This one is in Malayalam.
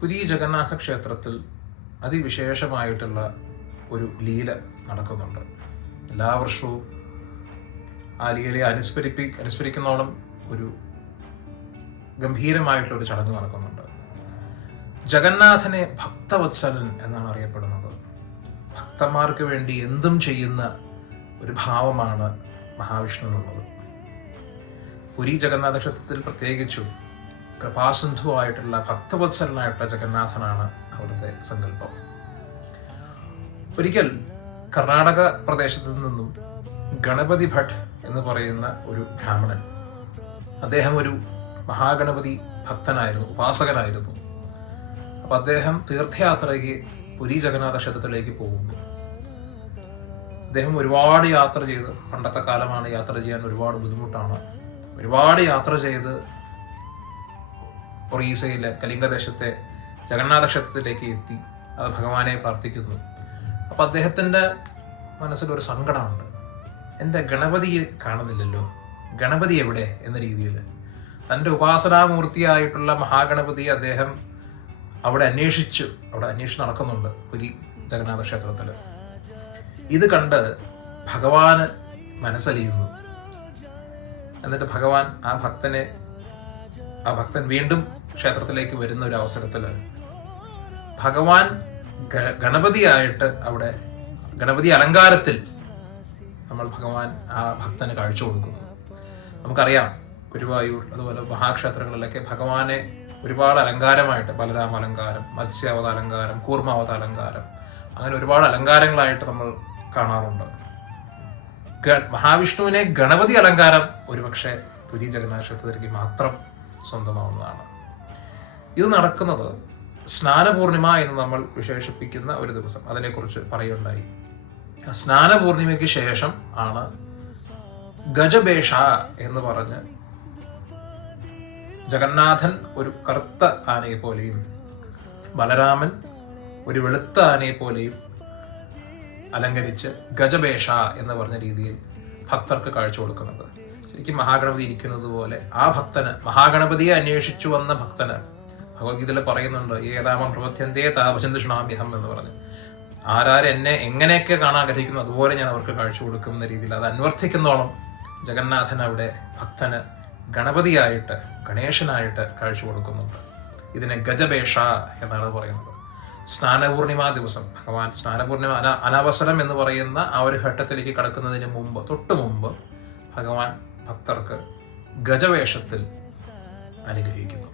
പുരി ജഗന്നാഥ ക്ഷേത്രത്തിൽ അതിവിശേഷമായിട്ടുള്ള ഒരു ലീല നടക്കുന്നുണ്ട്. എല്ലാ വർഷവും ആ ലീലയെ അനുസ്മരിപ്പി അനുസ്മരിക്കുന്നോളം ഒരു ഗംഭീരമായിട്ടുള്ള ഒരു ചടങ്ങ് നടക്കുന്നുണ്ട്. ജഗന്നാഥനെ ഭക്തവത്സലൻ എന്നാണ് അറിയപ്പെടുന്നത്. ഭക്തന്മാർക്ക് വേണ്ടി എന്തും ചെയ്യുന്ന ഒരു ഭാവമാണ് മഹാവിഷ്ണുവിനുള്ളത്. പുരി ജഗന്നാഥ ക്ഷേത്രത്തിൽ പ്രത്യേകിച്ചും കൃപാസിന്ധുവായിട്ടുള്ള ഭക്തവത്സലനായിട്ടുള്ള ജഗന്നാഥനാണ് അവിടുത്തെ സങ്കല്പം. ഒരിക്കൽ കർണാടക പ്രദേശത്തു നിന്നും ഗണപതി ഭട്ട് എന്ന് പറയുന്ന ഒരു ബ്രാഹ്മണൻ അദ്ദേഹം ഒരു മഹാഗണപതി ഭക്തനായിരുന്നു ഉപാസകനായിരുന്നു. അപ്പൊ അദ്ദേഹം തീർത്ഥയാത്രയ്ക്ക് പുരി ജഗന്നാഥ ക്ഷേത്രത്തിലേക്ക് പോകുന്നു. അദ്ദേഹം ഒരുപാട് യാത്ര ചെയ്ത്. പണ്ടത്തെ കാലമാണ് യാത്ര ചെയ്യാൻ ഒരുപാട് ബുദ്ധിമുട്ടാണ്. ഒരുപാട് യാത്ര ചെയ്ത് ഒറീസയിലെ കലിംഗദേശത്തെ ജഗന്നാഥ ക്ഷേത്രത്തിലേക്ക് എത്തി അത് ഭഗവാനെ പ്രാർത്ഥിക്കുന്നു. അപ്പം അദ്ദേഹത്തിന്റെ മനസ്സിലൊരു സങ്കടമുണ്ട്. എന്റെ ഗണപതിയെ കാണുന്നില്ലല്ലോ? ഗണപതി എവിടെ എന്ന രീതിയിൽ. തന്റെ ഉപാസനാമൂർത്തിയായിട്ടുള്ള മഹാഗണപതി അദ്ദേഹം അവിടെ അന്വേഷിച്ചു. അവിടെ അന്വേഷിച്ച് നടക്കുന്നുണ്ട് പുരി ജഗന്നാഥ ക്ഷേത്രത്തിൽ ഇത് കണ്ട് ഭഗവാന് മനസ്സലിയുന്നു. എന്നിട്ട് ഭഗവാൻ ആ ഭക്തനെ ആ ഭക്തൻ വീണ്ടും ക്ഷേത്രത്തിലേക്ക് വരുന്ന ഒരു അവസരത്തിൽ ഭഗവാൻ ഗണപതിയായിട്ട് അവിടെ ഗണപതി അലങ്കാരത്തിൽ നമ്മൾ ഭഗവാൻ ആ ഭക്തന് കാഴ്ച കൊടുക്കുന്നു. നമുക്കറിയാം ഗുരുവായൂർ അതുപോലെ മഹാക്ഷേത്രങ്ങളിലൊക്കെ ഭഗവാനെ ഒരുപാട് അലങ്കാരമായിട്ട് ബലരാമ അലങ്കാരം മത്സ്യാവത അലങ്കാരം കൂർമാവത അലങ്കാരം അങ്ങനെ ഒരുപാട് അലങ്കാരങ്ങളായിട്ട് നമ്മൾ കാണാറുണ്ട്. മഹാവിഷ്ണുവിനെ ഗണപതി അലങ്കാരം ഒരുപക്ഷെ പുരി ജഗന്നാഥ ക്ഷേത്രത്തിലേക്ക് മാത്രം സ്വന്തമാവുന്നതാണ്. ഇത് നടക്കുന്നത് സ്നാനപൂർണിമ എന്ന് നമ്മൾ വിശേഷിപ്പിക്കുന്ന ഒരു ദിവസം. അതിനെക്കുറിച്ച് പറയുണ്ടായി സ്നാനപൂർണിമയ്ക്ക് ശേഷം ആണ് ഗജബേഷ എന്ന് പറഞ്ഞ് ജഗന്നാഥൻ ഒരു കറുത്ത ആനയെ പോലെയും ബലരാമൻ ഒരു വെളുത്ത ആനയെ പോലെയും അലങ്കരിച്ച് ഗജബേഷ എന്ന് പറഞ്ഞ രീതിയിൽ ഭക്തർക്ക് കാഴ്ച കൊടുക്കുന്നത്. ശരിക്കും മഹാഗണപതി ഇരിക്കുന്നത് പോലെ ആ ഭക്തന് മഹാഗണപതിയെ അന്വേഷിച്ചു വന്ന ഭക്തന് ഭഗവത്ഗീതയിൽ പറയുന്നുണ്ട് ഏതാമം പ്രപത്യന്തേ താപചന്തുഷണാമ്യഹം എന്ന് പറഞ്ഞ്. ആരാര് എന്നെ എങ്ങനെയൊക്കെ കാണാൻ ആഗ്രഹിക്കുന്നു അതുപോലെ ഞാൻ അവർക്ക് കാഴ്ച കൊടുക്കുന്ന രീതിയിൽ അത് അന്വർത്ഥിക്കുന്നോളം ജഗന്നാഥൻ അവിടെ ഭക്തന് ഗണപതിയായിട്ട് ഗണേശനായിട്ട് കാഴ്ച കൊടുക്കുന്നുണ്ട്. ഇതിനെ ഗജപേഷ എന്നാണ് പറയുന്നത്. സ്നാനപൂർണിമ ദിവസം ഭഗവാൻ സ്നാനപൂർണിമ അന അനവസരം എന്ന് പറയുന്ന ആ ഒരു ഘട്ടത്തിലേക്ക് കടക്കുന്നതിന് മുമ്പ് തൊട്ട് മുമ്പ് ഭഗവാൻ ഭക്തർക്ക് ഗജവേഷത്തിൽ അനുഗ്രഹിക്കുന്നു.